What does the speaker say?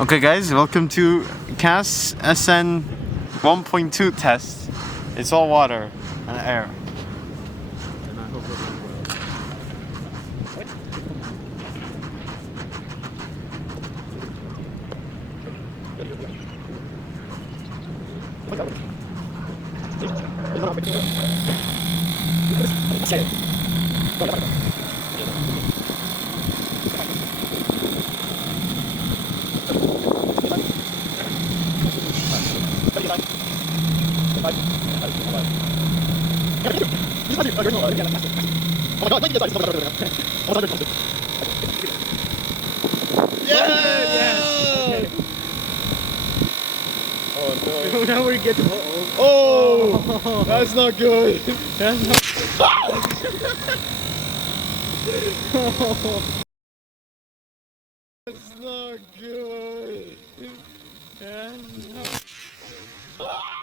Okay guys, welcome to CAS SN1.2 test. It's all water and air. Yeah! Oh no. Now we get to Oh! That's not good. That's not That's not good. That's not